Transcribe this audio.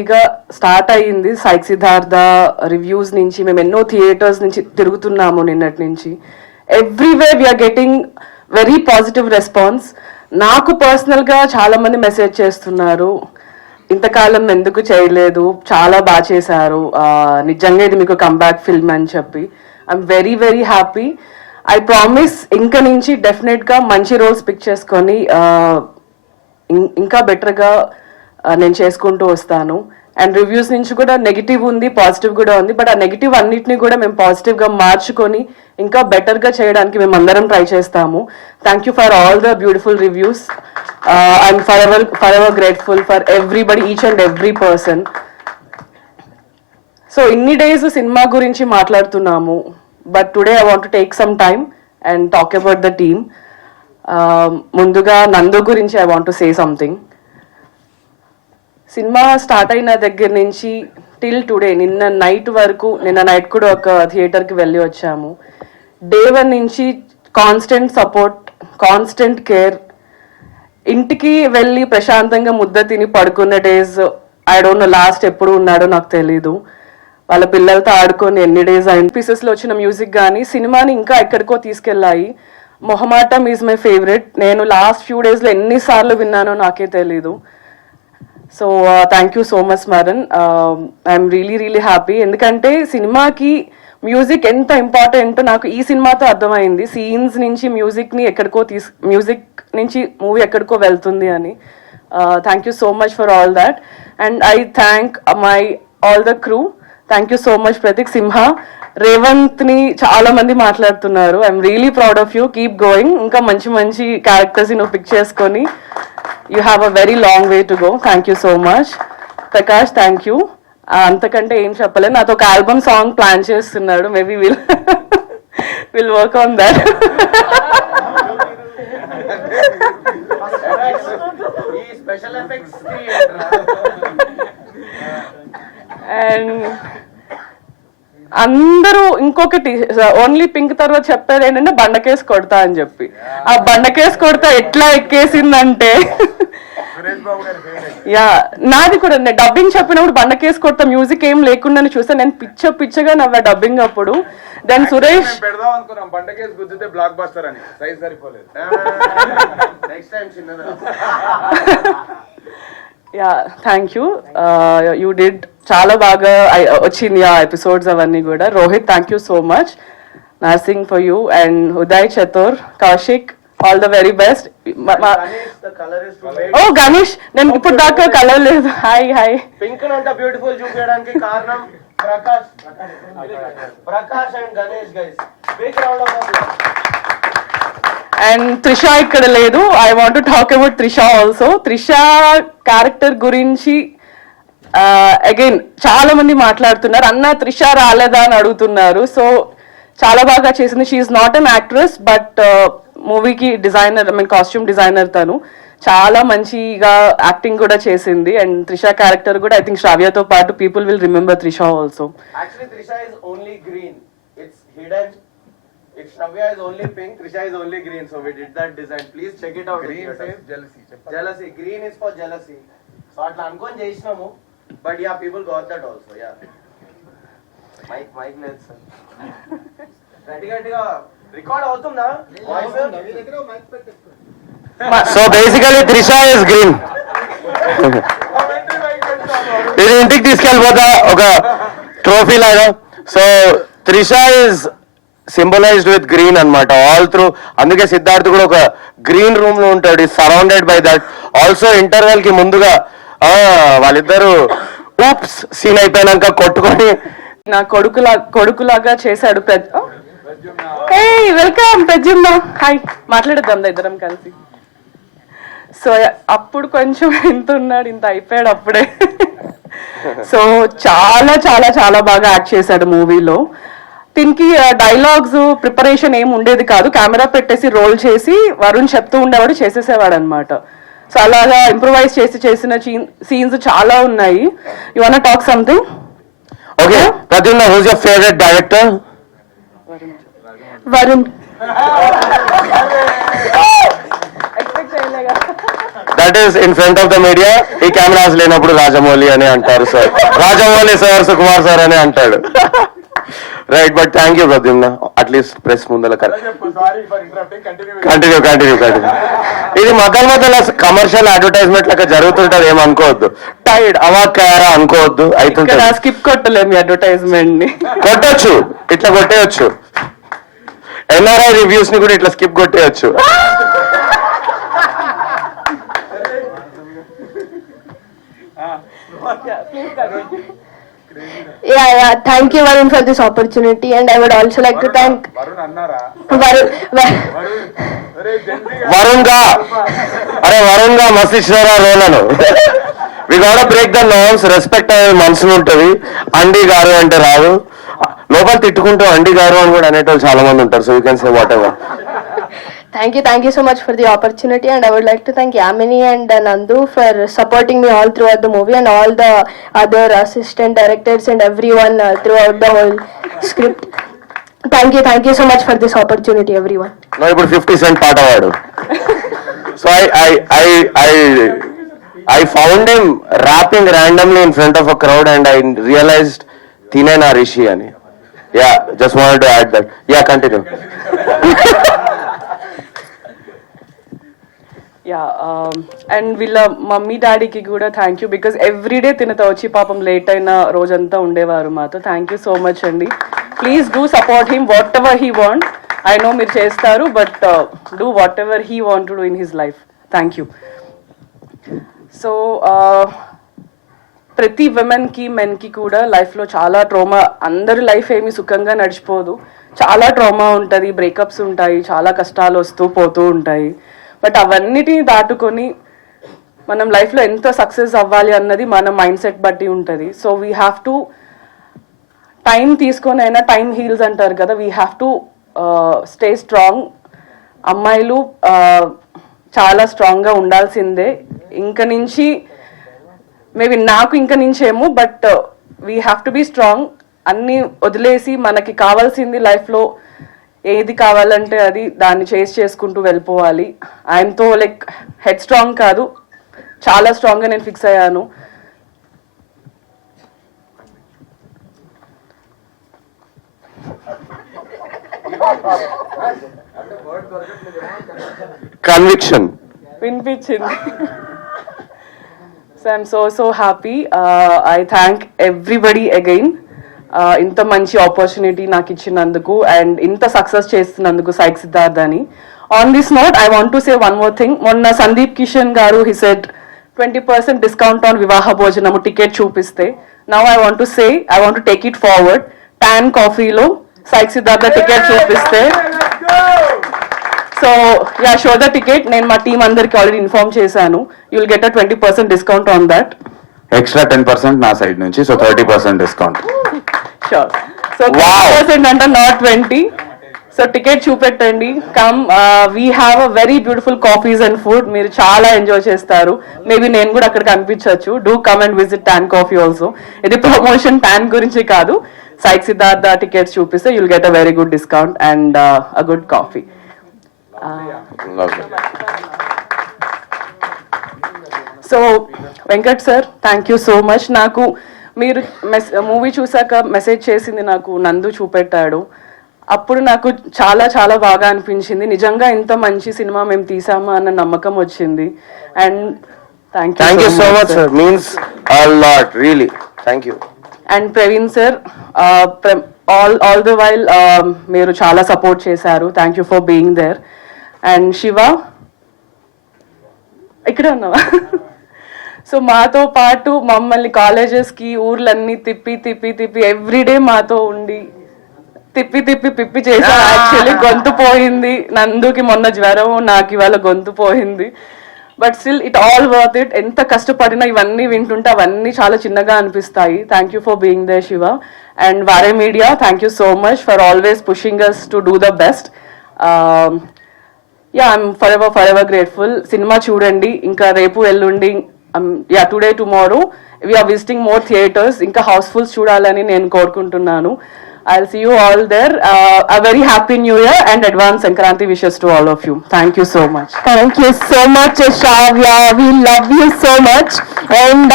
ఇక స్టార్ట్ అయ్యింది psych Siddhartha reviews నుంచి మేము ఎన్నో థియేటర్స్ నుంచి తిరుగుతున్నాము నిన్నటి నుంచి. Everywhere we are getting very positive response. నాకు పర్సనల్గా చాలా మంది మెసేజ్ చేస్తున్నారు, ఇంతకాలం ఎందుకు చేయలేదు, చాలా బాగా చేశారు, నిజంగా ఇది మీకు కంబ్యాక్ ఫిల్మ్ అని చెప్పి. I'm very very happy. I promise ఇంక నుంచి డెఫినెట్గా మంచి రోల్స్ పిక్ చేసుకొని ఇంకా బెటర్గా నేను చేసుకుంటూ వస్తాను. అండ్ రివ్యూస్ నుంచి కూడా నెగిటివ్ ఉంది, పాజిటివ్ కూడా ఉంది. బట్ ఆ నెగిటివ్ అన్నిటిని కూడా మేము పాజిటివ్గా మార్చుకొని ఇంకా బెటర్గా చేయడానికి మేము అందరం ట్రై చేస్తాము. Thank you for all the beautiful reviews. I'm forever grateful for everybody, each and every person. So ఇన్ని డేస్ సినిమా గురించి మాట్లాడుతున్నాము, but today I want to take some time and talk about the team. ముందుగా నందు గురించి I want to say something. Cinema start అయిన దగ్గర నుంచి till today, నిన్న నైట్ కూడా ఒక థియేటర్కి వెళ్ళి వచ్చాము. డే 1 నుంచి కాన్స్టెంట్ సపోర్ట్, కాన్స్టెంట్ కేర్. ఇంటికి వెళ్ళి ప్రశాంతంగా ముద్ద తిని పడుకున్న days I don't know last ఎప్పుడు ఉన్నాడో నాకు తెలీదు. వాళ్ళ పిల్లలతో ఆడుకొని ఎన్ని డేస్ అయింది. పీసెస్లో వచ్చిన మ్యూజిక్ కానీ సినిమాని ఇంకా ఎక్కడికో తీసుకెళ్ళాయి. మొహమాటం ఈజ్ మై ఫేవరెట్. నేను లాస్ట్ ఫ్యూ డేస్లో ఎన్నిసార్లు విన్నానో నాకే తెలీదు. So thank you so much Maran. I'm really happy. ఎందుకంటే సినిమాకి మ్యూజిక్ ఎంత ఇంపార్టెంట్ నాకు ఈ సినిమాతో అర్థమైంది. సీన్స్ నుంచి మ్యూజిక్ నుంచి మూవీ ఎక్కడికో వెళ్తుంది అని. Thank you so much for all that. And I thank all the crew. Thank you so much Prateek, Simha, రేవంత్ని చాలా మంది మాట్లాడుతున్నారు. I'm really proud of you. Keep going. ఇంకా మంచి క్యారెక్టర్స్ నువ్వు పిక్ చేసుకొని you have a very long way to go. Thank you so much. Prakash, thank you. అంతకంటే ఏం చెప్పలేదు. నాతో ఒక ఆల్బమ్ సాంగ్ ప్లాన్ చేస్తున్నాడు. Maybe will work on that. And అందరూ ఇంకొకటి ఓన్లీ పింక్ తర్వాత చెప్పేది ఏంటంటే బండకేసి కొడతా అని చెప్పి. ఆ బండకేసి కొడతా ఎట్లా ఎక్కేసిందంటే, యా నాది కూడా. నేను డబ్బింగ్ చెప్పినప్పుడు బండకేసి కొడతా మ్యూజిక్ ఏం లేకుండా చూసా. నేను పిచ్చగా నవ్వా డబ్బింగ్ అప్పుడు. Then Suresh yeah thank you. You did చాలా బాగా వచ్చింది ఆ ఎపిసోడ్స్ అవన్నీ కూడా. Rohit, thank you so much. Narsing for you. And Uday, Chatur, Kaushik, all the very best. Oh Ganesh, నేను ఇప్పుడు దాకా కలర్ లేదు. హాయ్. పింక్ అంత బ్యూటిఫుల్ చూపించడానికి కారణం Prakash and Ganesh guys. Big round of applause. And Trisha ఇక్కడ లేదు. I want to talk about Trisha also. Trisha character గురించి అగైన్ చాలా మంది మాట్లాడుతున్నారు. అన్న త్రిష రాలేదా అని అడుగుతున్నారు. సో చాలా బాగా చేసింది. She is not an actress but మూవీకి డిజైనర్, కాస్ట్యూమ్ డిజైనర్. తను చాలా మంచిగా యాక్టింగ్ కూడా చేసింది. అండ్ త్రిష క్యారెక్టర్ కూడా ఐ థింక్ శ్రావ్యతో పాటు people will remember Trisha also. Actually, Trisha is only green. It's hidden. If Shravya is only pink, Trisha is only green. So we did that design. Please check it out. Green says jealousy. Jealousy. Green is for jealousy. So atla ankoni chesinamu. But yeah, people got that also. Yeah. Mike let's. గట్టిగా record అవుతుందా? So basically Trisha is green. ఇది ఇంటికి తీసుకెళ్ళిపోతా ఒక trophy లాగా. So Trisha is symbolised with green అన్నమాట all through. అందుకే సిద్ధార్థ్ కూడా ఒక గ్రీన్ రూమ్ లో ఉంటాడు, surrounded by that. Also interval కి ముందుగా వాళ్ళిద్దరు ఊప్స్ సీన్ అయిపోయినాక కొట్టుకొని నా కొడుకులాగా చేశాడు. వెల్కమ్ ప్రజమ్మ. హాయ్, మాట్లాడేద్దాం ఇద్దరం కలిసి. సో అప్పుడు కొంచెం ఇంత ఉన్నాడు, ఇంత అయిపోయాడు అప్పుడే. సో చాలా బాగా యాక్ట్ చేశాడు మూవీలో. దీనికి డైలాగ్స్ ప్రిపరేషన్ ఏం ఉండేది కాదు. కెమెరా పెట్టేసి రోల్ చేసి వరుణ్ చెప్తూ ఉండేవాడు, చేసేసేవాడు అనమాట. సో అలాగా ఇంప్రూవైజ్ చేసిన సీన్స్ చాలా ఉన్నాయి. You want to talk something? Okay Pradyumna, who's your favourite director? Varun. That is in front of the media. ఈ కెమెరాస్ లేనప్పుడు రాజమౌళి అని అంటారు sir, Rajamouli sir, Sukumar sir అని అంటాడు. Right, but thank you Pradyumna, at least press ముందర కంటిన్యూ. ఇది మధ్యలో కమర్షియల్ అడ్వర్టైజ్మెంట్ లెక్క జరుగుతుంటది, ఏమనుకోవద్దు. టైడ్ అవాకారా అనుకోవద్దు, అయితే స్కిప్ కొట్టలేము అడ్వర్టైజ్మెంట్ ని. కొట్టొచ్చు, ఇట్లా కొట్టేయచ్చు. ఎన్ఆర్ఐ రివ్యూస్ ని కూడా ఇట్లా skip కొట్టేయచ్చు. Yeah. Thank you, Varun, for this opportunity, and I would also like to thank Varun గా మస్తు ఇచ్చినారా రోలను. We got break the norms. Respect అనేది మనసులో ఉంటది. అండి గారు అంటే రాదు, లోపల తిట్టుకుంటూ అండి గారు అని కూడా అనేటోళ్ళు చాలా మంది ఉంటారు. So you can say what ever. Thank you so much for the opportunity, and I would like to thank Yamini and Nandu for supporting me all throughout the movie, and all the other assistant directors and everyone throughout the whole script. Thank you so much for this opportunity, everyone. No, ఇప్పుడు 50 Cent పాట వాడు. So I found him rapping randomly in front of a crowd, and I realized తినే నా రిషి అని. Yeah, just wanted to add that. Yeah, continue. Yeah, and వీళ్ళ mummy డాడీకి కూడా thank you, because everyday తినతో వచ్చి పాపం లేట్ అయిన రోజంతా ఉండేవారు మాతో. థ్యాంక్ యూ సో మచ్ అండి. Please do support him what ever he want. I know మీరు చేస్తారు, but do what ever he want to do in his life. Thank you. So ప్రతి విమెన్కి మెన్కి కూడా లైఫ్లో చాలా ట్రామా, అందరి లైఫ్ ఏమి సుఖంగా నడిచిపోదు, చాలా ట్రామా ఉంటుంది, బ్రేకప్స్ ఉంటాయి, చాలా కష్టాలు వస్తూ పోతూ ఉంటాయి. బట్ అవన్నిటిని దాటుకొని మనం లైఫ్లో ఎంత సక్సెస్ అవ్వాలి అన్నది మన మైండ్ సెట్ బట్టి ఉంటుంది. So we have to time తీసుకొని అయినా, టైం హీల్స్ అంటారు కదా, we have to stay strong. అమ్మాయిలు చాలా స్ట్రాంగ్గా ఉండాల్సిందే. ఇంక నుంచి మేబీ నాకు ఇంక నుంచేమో, but we have to be strong. అన్నీ వదిలేసి మనకి కావాల్సింది లైఫ్లో ఏది కావాలంటే అది దాన్ని చేసుకుంటూ వెళ్ళిపోవాలి. ఆయనతో లైక్ హెడ్ స్ట్రాంగ్ కాదు, చాలా స్ట్రాంగ్గా నేను ఫిక్స్ అయ్యాను. కన్విక్షన్ వినిపించింది. So I'm so happy. I thank everybody again ఇంత మంచి ఆపర్చునిటీ నాకు ఇచ్చినందుకు అండ్ ఇంత సక్సెస్ చేస్తున్నందుకు సైక్ సిద్ధార్థ్ అని. On this note I want to say one more thing. మొన్న సందీప్ కిషన్ గారు హీ సెడ్ 20% డిస్కౌంట్ ఆన్ వివాహ భోజనము టికెట్ చూపిస్తే, now I want to say I want to take it forward. Tan కాఫీలో సైక్ సిద్ధార్థ టికెట్ చూపిస్తే, so yeah, show the ticket. నేను మా team అందరికి ఆల్రెడీ ఇన్ఫార్మ్ చేశాను. You will get a 20% discount on that. Extra 10% నా side నుంచి, so 30% discount. Sure. So 30% అంటే not 20. So ticket చూపెట్టండి. Come, we have a very beautiful coffees and food. మీరు చాలా ఎంజాయ్ చేస్తారు. మేబీ నేను కూడా అక్కడ కనిపించవచ్చు. Do come and visit Tan Coffee also. ఇది ప్రమోషన్ Tan గురించి కాదు. సైక్ సిద్ధార్థ టికెట్స్ చూపిస్తే you'll get a very good discount and a good coffee. So Venkat sir, thank you so much. నాకు మీరు మూవీ చూసాక మెసేజ్ చేసింది నాకు నందు చూపెట్టాడు. అప్పుడు నాకు చాలా చాలా బాగా అనిపించింది. నిజంగా ఇంత మంచి సినిమా మేము తీసామా అన్న నమ్మకం వచ్చింది. And thank you so much sir, means a lot really. Thank you. And Praveen sir, all the while మీరు చాలా సపోర్ట్ చేశారు. Thank you for being there. And Shiva ఇక్కడే ఉన్నావా? సో మాతో పాటు మమ్మల్ని కాలేజెస్కి ఊర్లన్నీ తిప్పి ఎవ్రీడే మాతో ఉండి తిప్పి చేశాను. యాక్చువల్లీ గొంతు పోయింది. నందుకి మొన్న జ్వరం, నాకు ఇవాళ గొంతు పోయింది. But still it all worth it. ఎంత కష్టపడినా ఇవన్నీ వింటుంటే అవన్నీ చాలా చిన్నగా అనిపిస్తాయి. Thank you for being there Shiva. And వారే media, thank you so much for always pushing us to do the best. Yeah, I'm forever grateful. సినిమా చూడండి. ఇంకా రేపు ఎల్లుండి, today tomorrow we're visiting more theatres. ఇంకా హౌస్ఫుల్స్ చూడాలని నేను కోరుకుంటున్నాను. I'll see you all there. A very happy new year and advance Sankranti wishes to all of you. Thank you so much. Thank you so much, Shravya. We love you so much. And